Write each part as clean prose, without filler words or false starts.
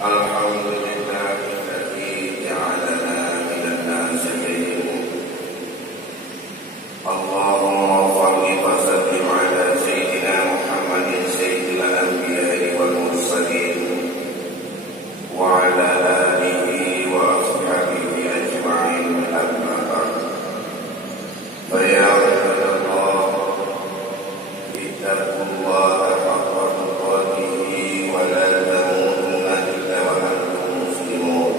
Alhamdulillahilladzi ja'alana minan nasihin. Allahumma shalli wa sallim ala sayyidina Muhammadin sayyidil anbiya'i wal mursalin wa ala alihi wa ashabihi ajma'in, amma ba'd. Fa ya ibadallah, ittaqullaha haqqa tuqatih wa la tamutunna illa wa antum muslimun.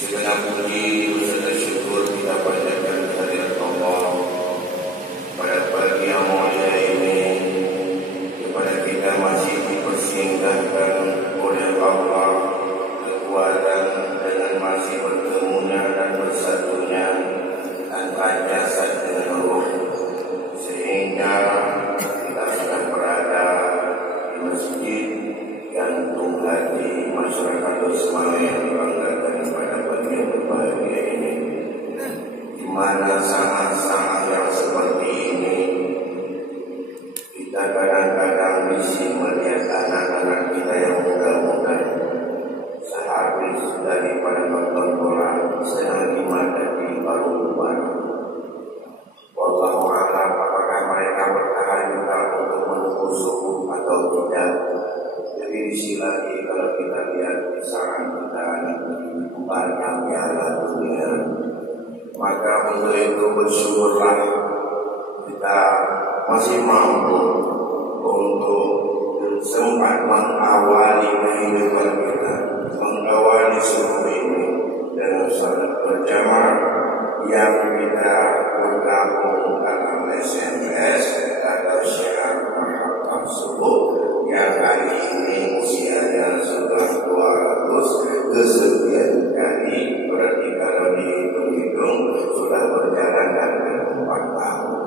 Segenap puji serta syukur kita panjatkan kehadirat Allah pada pagi yang mulia ini, kepada kita masih dipersingkahkan oleh Allah kekuatan dengan masih bertemunya dan bersatunya antara jasad dengan ruh, sehingga kita sedang berada di masjid jantung hati masyarakat Semarang yang dibanggakan pada pagi yang berbahagia ini, di mana sangat-sangat yang seperti ini kita kadang-kadang bisa melihat anak-anak kita yang muda-muda sehabis daripada nonton bola sedang dimadati baru-baru. Wallahu a'lam, apakah mereka bertahan juga untuk menunggu subuh atau tidak. Jadi disilahi kalau kita lihat di saran kita banyak piala dunia, maka untuk itu bersyukurlah kita masih mampu untuk sempat mengawali kehidupan kita, mengawali subuh ini dengan salat berjamaah yang kita bergabung dalam SMS atau syiar mahabbah subuh yang hari ini usianya sudah 200 kesekian kali, berarti kalau dihitung-hitung sudah berjalan dari 4 tahun.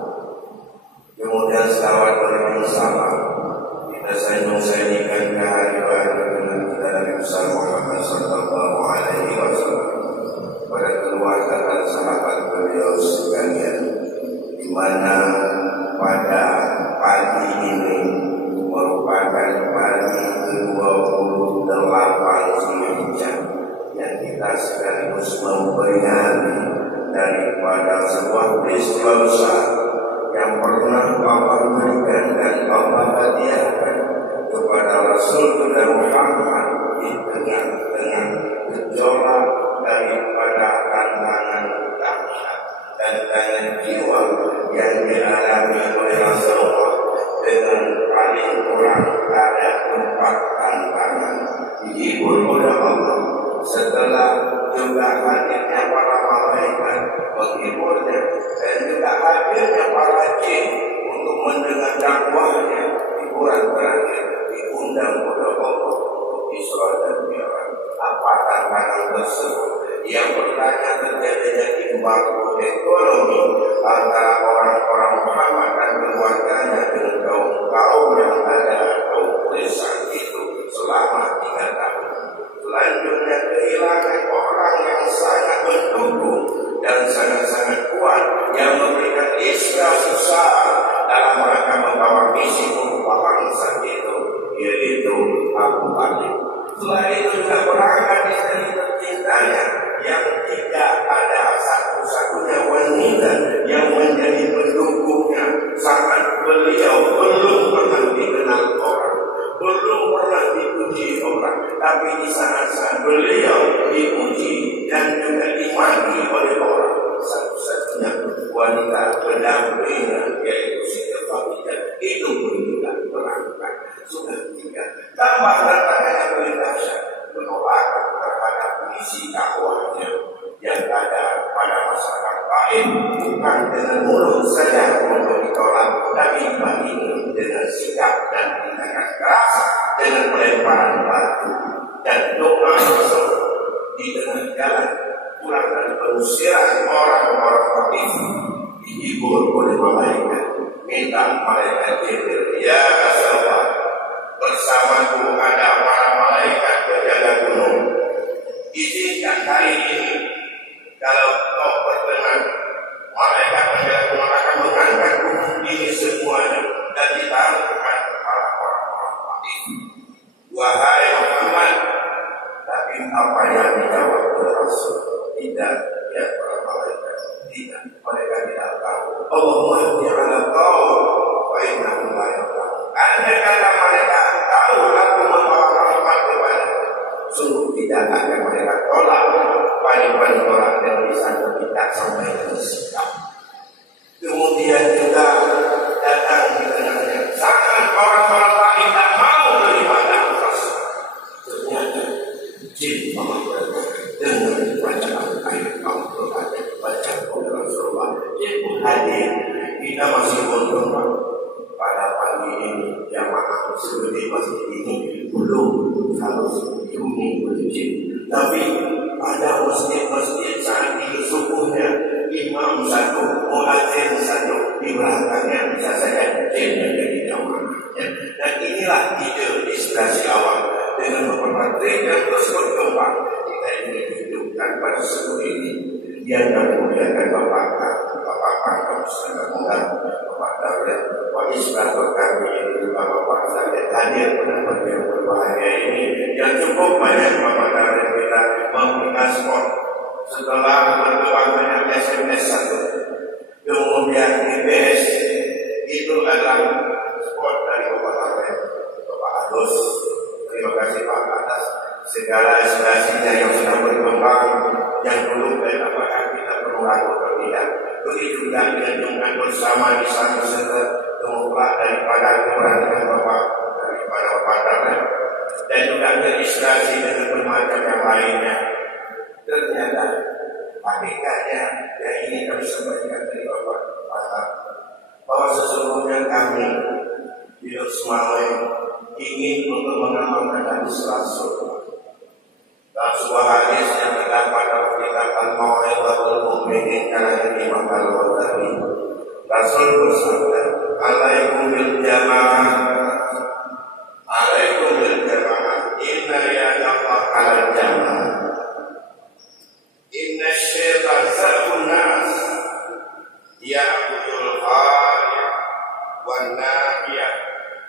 Kemudian selawat bersama kita sanjung-sanjungkan kehadiran dengan kita Nabi Muhammad sallallahu alaihi wasallam pada keluarga dan sahabat beliau sekalian, di mana pada pagi ini merupakan pagi ke-28 Zulhijjah yang kita sekaligus memperingati daripada sebuah peristiwa besar yang pernah Allah berikan dan Allah hadiahkan kepada Rasul kita Muhammad di tengah-tengah gejolak daripada tantangan dahsyat dan tantangan jiwa yang dialami oleh Rasulullah. Dengan paling kurang ada 4 tantangan dihibur oleh Allah, setelah juga hadirnya para malaikat menghiburnya, dan juga hadirnya para jin untuk mendengar dakwahnya. Hiburan terakhir diundang oleh Allah untuk Isra dan Mi'raj. Apa tantangan tersebut? Yang bertanya terjadinya imbalan ekonomi antara orang-orang Muhammad dan keluarganya dengan kaum yang ada kaum Quraisy itu selama 3 tahun. Selanjutnya kehilangan orang yang sangat mendukung dan sangat-sangat kuat yang memberikan istilah besar dalam rangka membawa misi mengubah bangsa itu, yaitu Abu Talib. Setelah itu juga berangkat istri tercintanya yang tidak ada satu-satunya wanita yang menjadi pendukungnya saat beliau belum pernah dikenal orang, belum pernah dipuji orang, tapi di saat-saat beliau dipuji dan juga dimaki oleh orang, satu-satunya wanita pendampingnya yaitu Siti Khadijah itu pun juga berangkat. Sudah 3. Tambah tantangan yang lebih dahsyat, penolakan terhadap misi dakwahnya yang ada pada masyarakat lain, bukan dengan mulut saja untuk ditolak, tapi ini dengan sikap dan tindakan keras, dengan pelemparan batu dan doa Rasul di tengah jalan pulang dan pengusiran orang-orang Taif, dihibur oleh malaikat, minta malaikat Jibril, ya Rasulullah, bersamaku ada para malaikat penjaga gunung. Izinkan hari ini kalau kau berkenan, malaikat penjaga gunung akan mengangkat gunung ini semuanya dan ditaruh kepada para orang-orang Taif. Wahai pada pagi ini jamaah seperti masjid ini belum harus dihuni masjid. Tapi ada masjid-masjid saat ini subuhnya imam satu, muadzin satu, di belakangnya bisa saja jadi jamaah. Dan inilah ide inspirasi awal dengan beberapa trik yang terus berkembang kita ingin hidupkan pada subuh ini. Yang memuliakan Bapak Ustaz Muhammad, Bapak Darul, Bapak Isbatul kami ini, Bapak Ustaz hadir pada pagi yang berbahagia ini. Yang cukup banyak Bapak Darul kita memberikan sport setelah berkembangnya SMS 1, kemudian IPS itu adalah sport dari Bapak Darul, Bapak Agus. Terima kasih Pak atas segala inspirasinya yang sudah berkembang. Yang dulu apakah kita perlu ragu atau tidak. Begitu juga dengan bersama di satu serta kemudian daripada keberadaan Bapak daripada Bapak Darul dan juga terinspirasi dengan bermacam yang lainnya. Ternyata hakikatnya yang ini kami sampaikan dari Bapak bahwa sesungguhnya kami di Semawe ingin untuk mengamalkan hadis Rasul. Dalam sebuah hadis yang terdapat dalam kitab Al-Mau'izatul Mu'minin karya Imam Al-Ghazali, Rasul bersabda, "Alaikum bil jamaah, alaikum bil jamaah, inna ya'laqa 'ala jamaah, inna syaitan sa'un nas, ya'budul khaliq wan nabiyah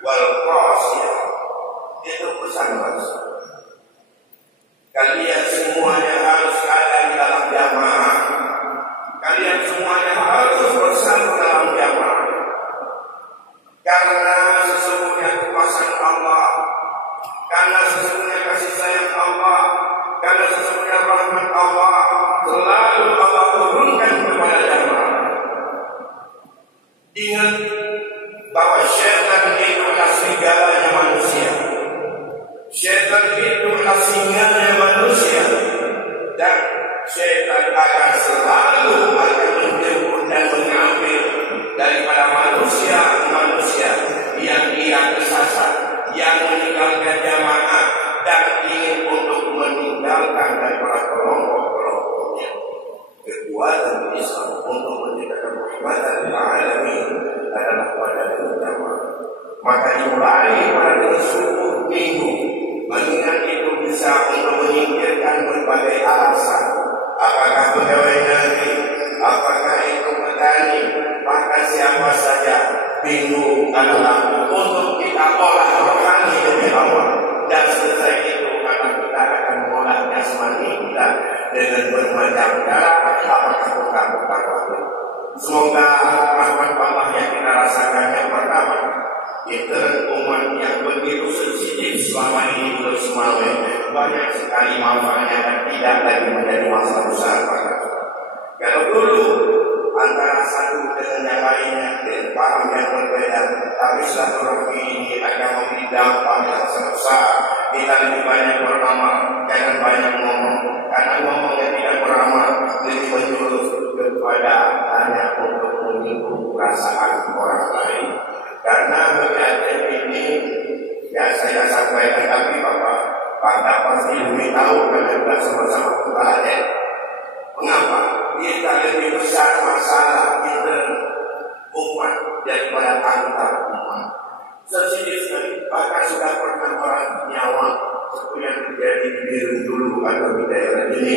wal qasiyah." Itu pesan Rasul. Kalian semuanya harus ada di dalam jamaah. Kalian semuanya harus bersama dalam jamaah. Karena sesungguhnya kekuasaan Allah, karena sesungguhnya kasih sayang Allah, karena sesungguhnya rahmat Allah selalu Allah turunkan kepada jamaah. Ingat bahwa syaitan itu adalah segalanya manusia. Syaitan itu adalah singanya manusia, dan syaitan akan selalu menjemput dan mengambil daripada manusia yang ia kesasar, yang meninggalkan jamaah dan ingin untuk meninggalkan daripada kelompok-kelompoknya. Kekuatan Islam untuk menciptakan rahmatan lil alamin adalah pada jamaah. Maka dimulai pada subuh minggu. Mengingat itu bisa untuk menyingkirkan berbagai alasan. Apakah pegawai negeri, apakah itu petani, bahkan siapa saja. Minggu adalah untuk kita olah rohani lebih awal. Dan selesai itu karena kita akan mengolah jasmani kita dengan bermacam cara. Apakah bukan waktu. Semoga rahmat Allah yang kita rasakan yang pertama, kita umat yang begitu sensitif selama ini belum Semawe banyak sekali manfaatnya dan tidak lagi menjadi masalah besar. Kalau dulu antara satu dengan yang lainnya dengan paham yang berbeda, tapi silaturahmi ini akan memberi dampak yang sangat besar. Kita lebih banyak beramal, jangan banyak ngomong, karena ngomongnya tidak beramal lebih menjurus kepada hanya untuk menyinggung perasaan orang lain. Karena belajar ini ya saya sampaikan, tapi Bapak pasti lebih tahu karena kita sama-sama belajar. Mengapa? Kita lebih besar masalah kita umat daripada antar umat. Sensitif sekali. Bahkan sudah pernah orang nyawa seperti yang terjadi di Biru dulu atau di daerah ini.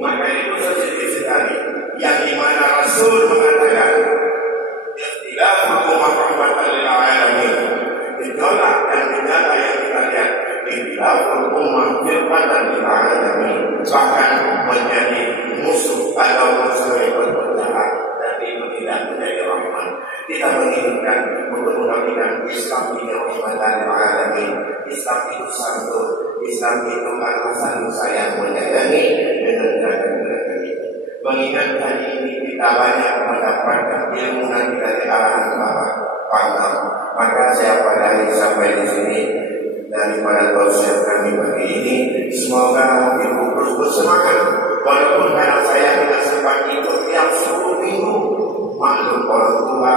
Maka itu sensitif sekali. Yang dimana Rasul mengatakan ikhtilaful umat rahmatan lil alamin. Gejolak dan gejala yang kita lihat ikhtilaful umat rahmatan lil alamin, bahkan menjadi musuh atau musuh yang berpengaruh, tapi itu tidak menjadi rahmat. Kita menginginkan mudah-mudahan Islam ini rahmatan lil alamin. Islam itu santun, Islam itu adalah saling sayang menyayangi dengan gerakan-gerakan ini. Mengingat hari ini kita banyak mendapatkan ilmu nanti dari arahan Bapak Pangdam, maka saya pada sampai di sini daripada tausiah kami pagi ini. Semoga ibu terus bersemangat, walaupun karena saya tidak sempat ikut tiap 10 minggu. Maklum orang tua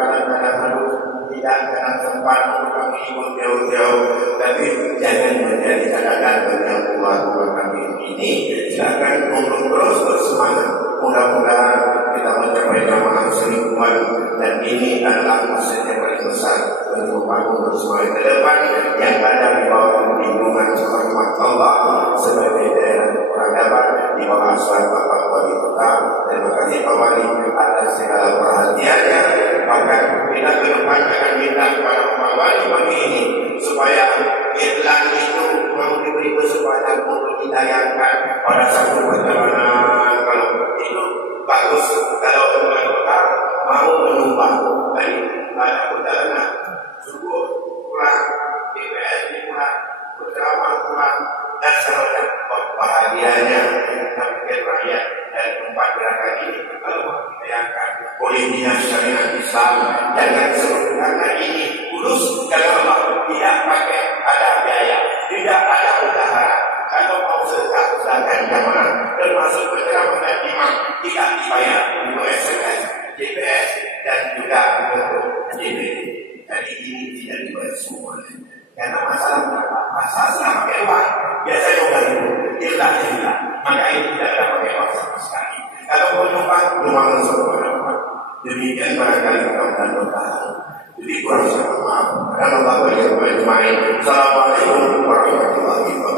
kadang-kadang harus tidak dalam tempat untuk kami ikut jauh-jauh, tapi jangan menjadi catatan bagi Allah kami ini. Silakan untuk terus bersemangat. Mudah-mudahan kita mencapai jamaah selingkuhan, dan ini adalah maksud yang paling besar untuk membangun bersama ke depan yang ada di bawah lindungan rahmat Allah sebagai daerah peradaban di bawah asuhan Bapak Wali Kota. Terima kasih Pak Wali atas segala perhatiannya. Bahkan kita ke depan akan minta kepada Pak Wali pagi ini supaya iklan itu mau diberi kesempatan untuk ditayangkan pada satu perjalanan. Kalau itu bagus, kalau Kota mau menumpang dari pada perjalanan subuh kurang, DPS kurang, berceramah kurang, dan seterusnya. Bahagianya sampai rakyat dan tempat gerakan ini kalau ditayangkan politiknya syariat Islam, jangan seperti karena ini urus agama, tidak pakai ada biaya, tidak ada utara. Kalau mau sedekahkan jamaah termasuk berceramah dan imam tidak dibayar untuk SMS, GPS dan juga untuk JPD. Jadi ini tidak dibayar semua. Karena masalah selama pakai uang biasanya udah tidak, maka ini tidak ada pakai uang sama sekali. Kalau penumpang lumayan semua. Demikian barangkali kita akan bertahan. Jadi kurang sama maaf. Karena Allah yang main. Assalamualaikum warahmatullahi wabarakatuh.